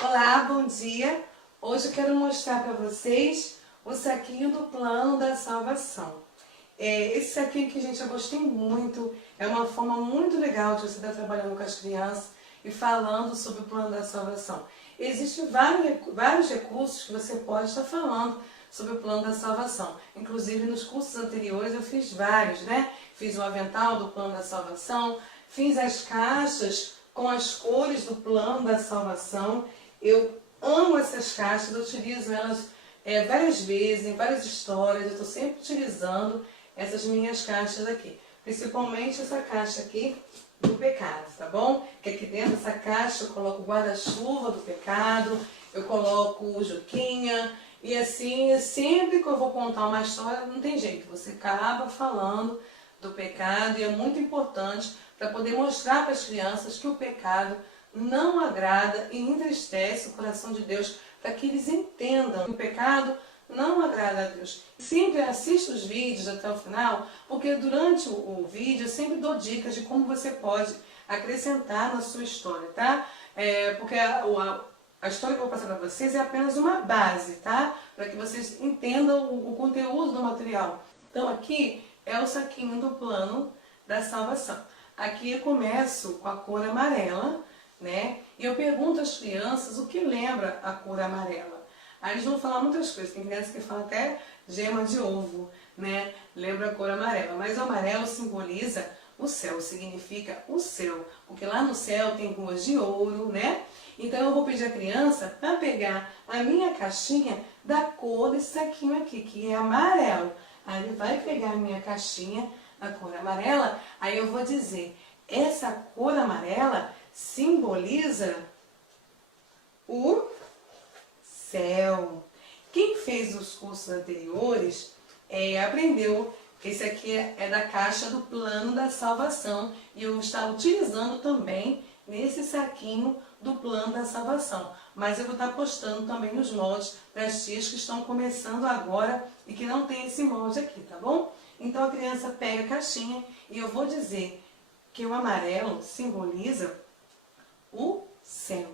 Olá, bom dia! Hoje eu quero mostrar para vocês o saquinho do plano da salvação. Esse saquinho aqui, gente, eu gostei muito. É uma forma muito legal de você estar trabalhando com as crianças e falando sobre o plano da salvação. Existem vários recursos que você pode estar falando sobre o plano da salvação. Inclusive, nos cursos anteriores eu fiz vários, né? Fiz o avental do plano da salvação, fiz as caixas com as cores do plano da salvação. Eu amo essas caixas, eu utilizo elas várias vezes, em várias histórias, eu estou sempre utilizando essas minhas caixas aqui. Principalmente essa caixa aqui do pecado, tá bom? Que aqui dentro dessa caixa eu coloco o guarda-chuva do pecado, eu coloco o Juquinha, e assim, sempre que eu vou contar uma história, não tem jeito, você acaba falando do pecado, e é muito importante para poder mostrar para as crianças que o pecado não agrada e entristece o coração de Deus, para que eles entendam que o pecado não agrada a Deus. Sempre assista os vídeos até o final, porque durante o vídeo eu sempre dou dicas de como você pode acrescentar na sua história, tá? Porque a história que eu vou passar para vocês é apenas uma base, tá? Para que vocês entendam o conteúdo do material. Então aqui é o saquinho do plano da salvação. Aqui eu começo com a cor amarela, né? E eu pergunto às crianças o que lembra a cor amarela. Aí eles vão falar muitas coisas, tem crianças que falam até gema de ovo, né? Lembra a cor amarela, mas o amarelo simboliza o céu, significa o céu, porque lá no céu tem ruas de ouro, né? Então eu vou pedir à criança para pegar a minha caixinha da cor desse saquinho aqui, que é amarelo. Aí ele vai pegar a minha caixinha da cor amarela, aí eu vou dizer, essa cor amarela simboliza o céu. Quem fez os cursos anteriores aprendeu. Esse aqui é da caixa do plano da salvação e eu estou utilizando também nesse saquinho do plano da salvação. Mas eu vou estar postando também os moldes para as tias que estão começando agora e que não tem esse molde aqui, tá bom? Então a criança pega a caixinha e eu vou dizer que o amarelo simboliza o céu.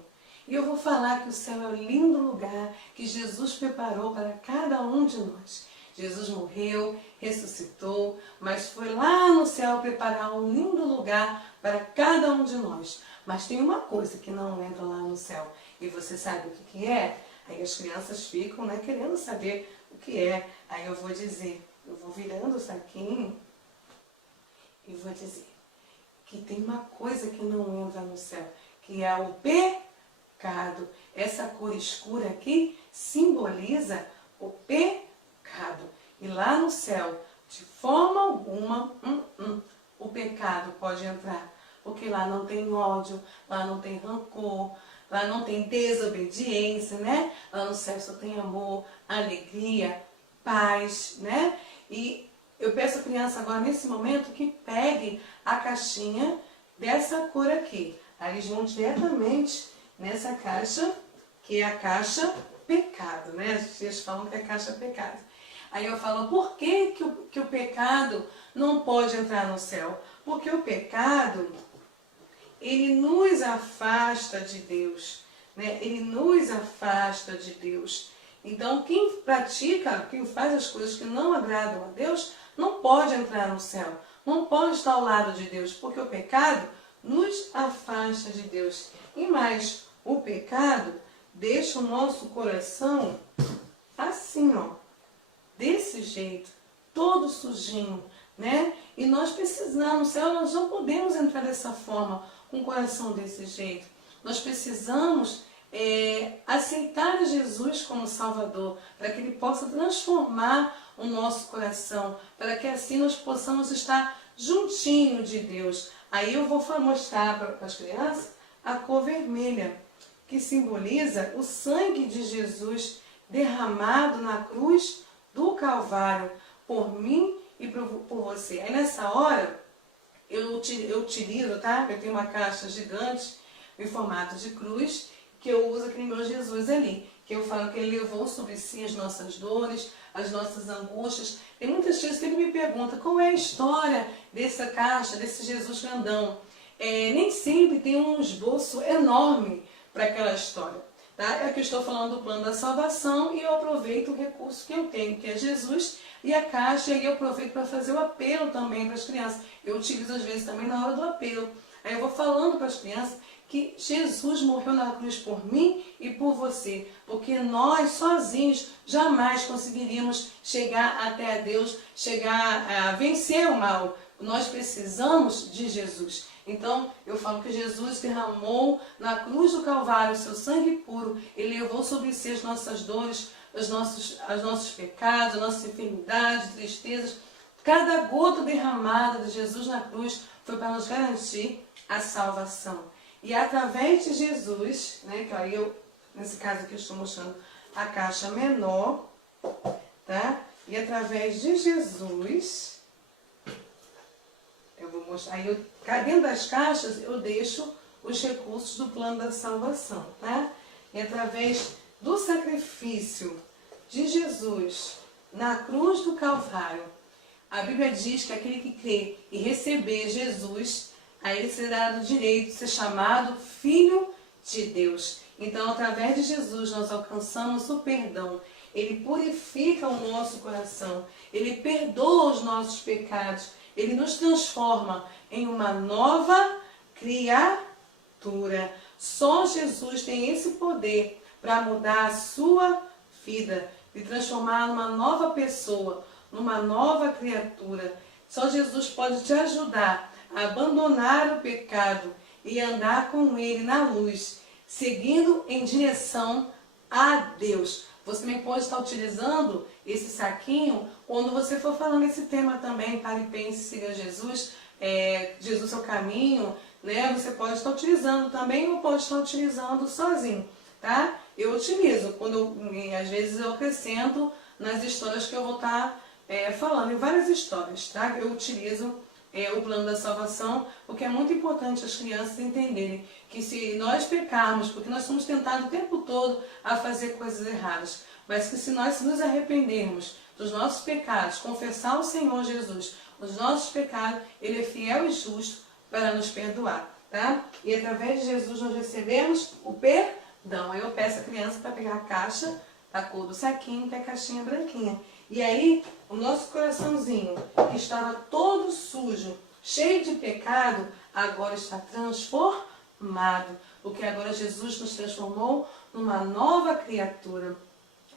E eu vou falar que o céu é um lindo lugar que Jesus preparou para cada um de nós. Jesus morreu, ressuscitou, mas foi lá no céu preparar um lindo lugar para cada um de nós. Mas tem uma coisa que não entra lá no céu. E você sabe o que é? Aí as crianças ficam, né, querendo saber o que é. Aí eu vou dizer, eu vou virando o saquinho e vou dizer que tem uma coisa que não entra no céu, que é o pecado. Essa cor escura aqui simboliza o pecado. E lá no céu, de forma alguma, o pecado pode entrar. Porque lá não tem ódio, lá não tem rancor, lá não tem desobediência, né? Lá no céu só tem amor, alegria, paz, né? E eu peço à criança agora, nesse momento, que pegue a caixinha dessa cor aqui. Aí eles vão diretamente nessa caixa, que é a caixa pecado, né? As tias falam que é a caixa pecado. Aí eu falo, por que o pecado não pode entrar no céu? Porque o pecado, ele nos afasta de Deus, né? Ele nos afasta de Deus. Então, quem pratica, quem faz as coisas que não agradam a Deus, não pode entrar no céu, não pode estar ao lado de Deus, porque o pecado nos afasta de Deus. E mais, o pecado deixa o nosso coração assim, ó, desse jeito, todo sujinho, né? E nós precisamos, no céu nós não podemos entrar dessa forma, com o coração desse jeito. Nós precisamos aceitar Jesus como Salvador, para que Ele possa transformar o nosso coração, para que assim nós possamos estar juntinho de Deus. Aí eu vou mostrar para as crianças a cor vermelha, que simboliza o sangue de Jesus derramado na cruz do Calvário, por mim e por você. Aí nessa hora, eu utilizo, tá? Eu tenho uma caixa gigante em formato de cruz, que eu uso aquele meu Jesus ali, que eu falo que Ele levou sobre si as nossas dores, as nossas angústias. Tem muitas tias que me perguntam qual é a história dessa caixa, desse Jesus grandão. Nem sempre tem um esboço enorme para aquela história. Tá? Aqui eu estou falando do plano da salvação e eu aproveito o recurso que eu tenho, que é Jesus, e a caixa, e aí eu aproveito para fazer o apelo também para as crianças. Eu utilizo às vezes também na hora do apelo. Aí eu vou falando para as crianças que Jesus morreu na cruz por mim e por você, porque nós sozinhos jamais conseguiríamos chegar até a Deus, chegar a vencer o mal. Nós precisamos de Jesus. Então, eu falo que Jesus derramou na cruz do Calvário o seu sangue puro. Ele levou sobre si as nossas dores, os nossos pecados, as nossas enfermidades, tristezas. Cada gota derramada de Jesus na cruz foi para nos garantir a salvação. E através de Jesus, né, que aí eu, nesse caso aqui eu estou mostrando a caixa menor, tá? E através de Jesus, eu vou mostrar, aí dentro das caixas eu deixo os recursos do plano da salvação, tá? E através do sacrifício de Jesus na cruz do Calvário, a Bíblia diz que aquele que crê e receber Jesus, a ele será dado o direito de ser chamado Filho de Deus. Então, através de Jesus, nós alcançamos o perdão. Ele purifica o nosso coração. Ele perdoa os nossos pecados. Ele nos transforma em uma nova criatura. Só Jesus tem esse poder para mudar a sua vida, de transformar numa nova pessoa, numa nova criatura. Só Jesus pode te ajudar a abandonar o pecado e andar com ele na luz, seguindo em direção a Deus. Você também pode estar utilizando esse saquinho quando você for falando esse tema também, pare e pense, siga Jesus, Jesus é o caminho, né? Você pode estar utilizando também ou pode estar utilizando sozinho, tá? Eu utilizo, às vezes eu acrescento nas histórias que eu vou estar falando, em várias histórias, tá? Eu utilizo o plano da salvação, porque é muito importante as crianças entenderem que se nós pecarmos, porque nós somos tentados o tempo todo a fazer coisas erradas, mas que se nós nos arrependermos dos nossos pecados, confessar ao Senhor Jesus os nossos pecados, Ele é fiel e justo para nos perdoar, tá? E através de Jesus nós recebemos o perdão. Aí eu peço a criança para pegar a caixa da cor do saquinho, que é a caixinha branquinha. E aí, o nosso coraçãozinho, que estava todo sujo, cheio de pecado, agora está transformado. Porque agora Jesus nos transformou numa nova criatura.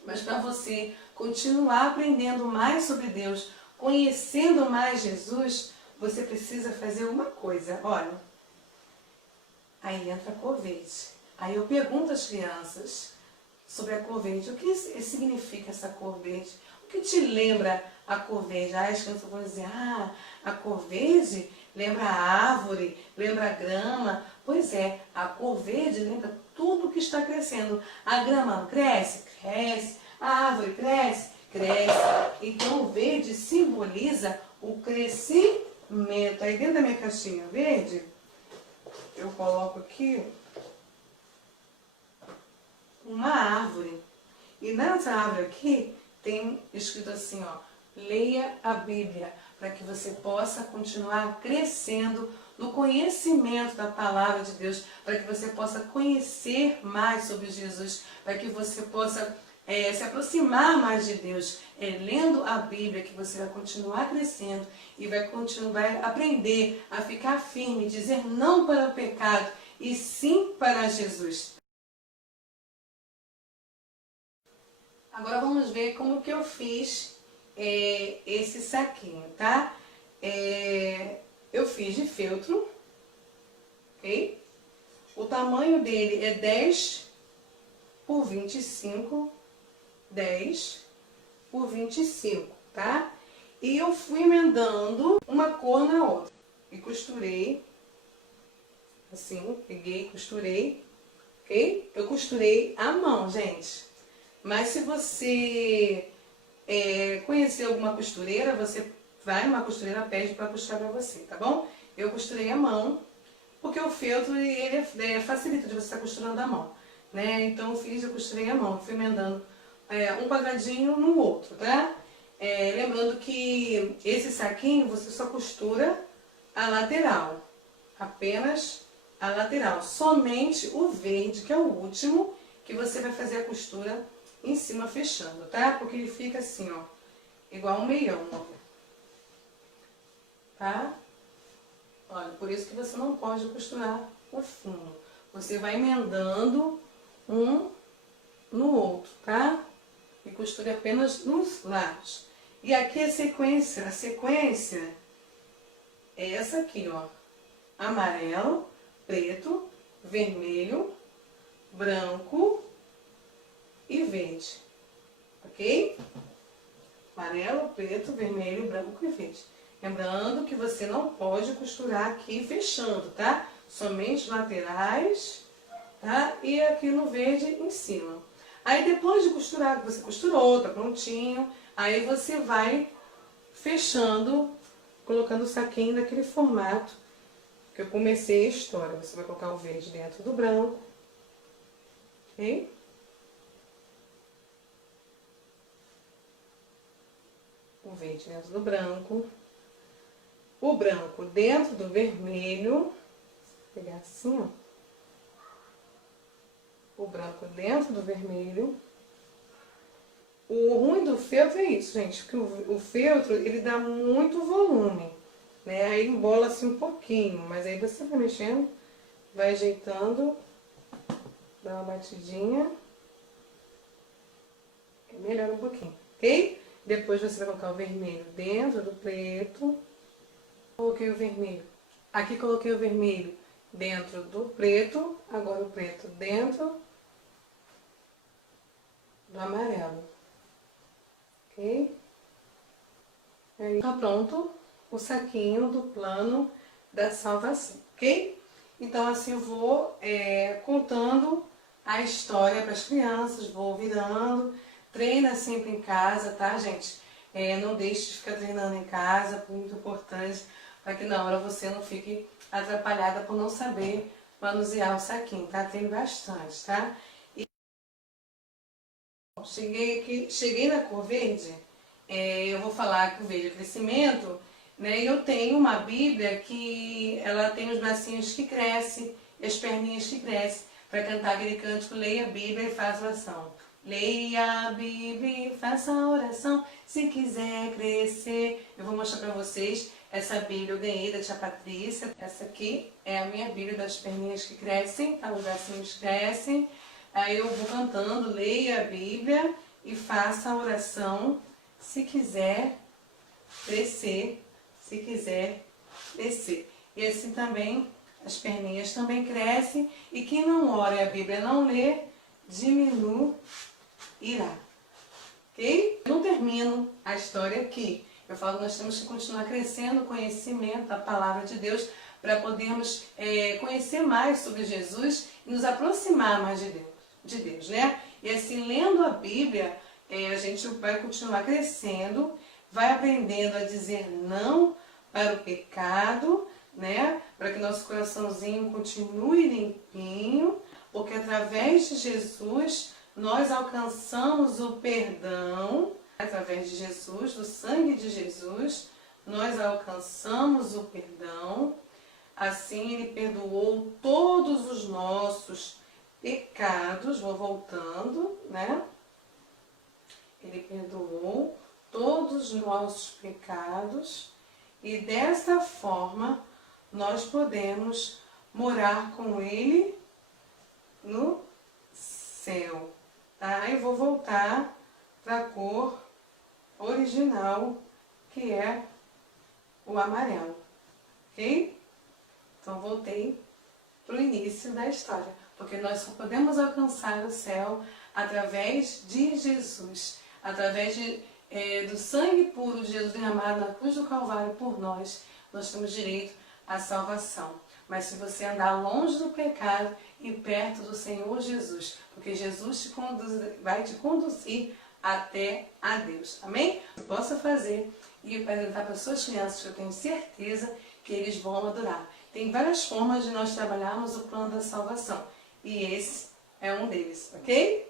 Mas para você continuar aprendendo mais sobre Deus, conhecendo mais Jesus, você precisa fazer uma coisa. Olha, aí entra a corvette. Aí eu pergunto às crianças sobre a corvette. O que significa essa corvette? O que te lembra a cor verde? As crianças vão dizer, a cor verde lembra a árvore, lembra a grama. Pois é, a cor verde lembra tudo que está crescendo. A grama cresce, cresce. A árvore cresce, cresce. Então o verde simboliza o crescimento. Aí dentro da minha caixinha verde, eu coloco aqui uma árvore. E nessa árvore aqui, tem escrito assim, ó, leia a Bíblia, para que você possa continuar crescendo no conhecimento da palavra de Deus, para que você possa conhecer mais sobre Jesus, para que você possa se aproximar mais de Deus. Lendo a Bíblia que você vai continuar crescendo e vai aprender a ficar firme, dizer não para o pecado e sim para Jesus. Agora vamos ver como que eu fiz esse saquinho, tá? Eu fiz de feltro, ok? O tamanho dele é 10 por 25, 10 por 25, tá? E eu fui emendando uma cor na outra. E costurei, assim, peguei, costurei, ok? Eu costurei à mão, gente. Mas se você conhecer alguma costureira, você vai numa costureira, pede para costurar para você, tá bom? Eu costurei à mão, porque o feltro ele facilita de você estar costurando à mão, né? Então eu costurei à mão, fui emendando um quadradinho no outro, tá? Lembrando que esse saquinho você só costura a lateral, apenas a lateral, somente o verde, que é o último, que você vai fazer a costura em cima fechando, tá? Porque ele fica assim, ó, igual um meião, ó. Tá? Olha, por isso que você não pode costurar o fundo. Você vai emendando um no outro, tá? E costure apenas nos lados. E aqui a sequência é essa aqui, ó. Amarelo, preto, vermelho, branco e verde. Ok? Amarelo, preto, vermelho, branco e verde. Lembrando que você não pode costurar aqui fechando, tá? Somente laterais, tá? E aqui no verde em cima. Aí depois de costurar, você costurou, tá prontinho. Aí você vai fechando, colocando o saquinho naquele formato que eu comecei a história. Você vai colocar o verde dentro do branco, ok? O verde dentro do branco. O branco dentro do vermelho. Vou pegar assim, ó. O branco dentro do vermelho. O ruim do feltro é isso, gente, porque o feltro, ele dá muito volume, né? Aí embola assim um pouquinho, mas aí você vai mexendo, vai ajeitando, dá uma batidinha, melhora um pouquinho, ok? Depois você vai colocar o vermelho dentro do preto. Coloquei o vermelho. Aqui coloquei o vermelho dentro do preto, agora o preto dentro do amarelo. Ok? Aí tá pronto o saquinho do plano da salvação, ok? Então assim eu vou contando a história para as crianças, vou virando. Treina sempre em casa, tá, gente? Não deixe de ficar treinando em casa, muito importante, para que na hora você não fique atrapalhada por não saber manusear o saquinho, tá? Treine bastante, tá? Cheguei na cor verde, eu vou falar que o verde é crescimento, né? Eu tenho uma Bíblia que ela tem os bracinhos que crescem e as perninhas que crescem. Para cantar aquele cântico, leia a Bíblia e faça oração. Leia a Bíblia e faça oração, se quiser crescer. Eu vou mostrar para vocês, essa Bíblia eu ganhei da tia Patrícia. Essa aqui é a minha Bíblia das perninhas que crescem, tá? Os bracinhos crescem. Aí eu vou cantando, leia a Bíblia e faça a oração, se quiser crescer, se quiser crescer. E assim também, as perninhas também crescem, e quem não ora e a Bíblia não lê, diminuirá. Ok? Eu não termino a história aqui. Eu falo que nós temos que continuar crescendo o conhecimento da Palavra de Deus, para podermos conhecer mais sobre Jesus e nos aproximar mais de Deus, né? E assim, lendo a Bíblia, a gente vai continuar crescendo, vai aprendendo a dizer não para o pecado, né? Para que nosso coraçãozinho continue limpinho, porque através de Jesus nós alcançamos o perdão, através de Jesus, do sangue de Jesus, nós alcançamos o perdão. Assim Ele perdoou todos os nossos pecados, vou voltando, né? Ele perdoou todos os nossos pecados e desta forma nós podemos morar com Ele no céu, tá? Eu vou voltar para a cor original, que é o amarelo, ok? Então voltei para o início da história, porque nós só podemos alcançar o céu através de Jesus, através do sangue puro de Jesus derramado na cruz do Calvário por nós. Nós temos direito à salvação. Mas se você andar longe do pecado e perto do Senhor Jesus, porque Jesus vai te conduzir até a Deus. Amém? Que possa fazer e apresentar para suas crianças, que eu tenho certeza que eles vão adorar. Tem várias formas de nós trabalharmos o plano da salvação, e esse é um deles, ok?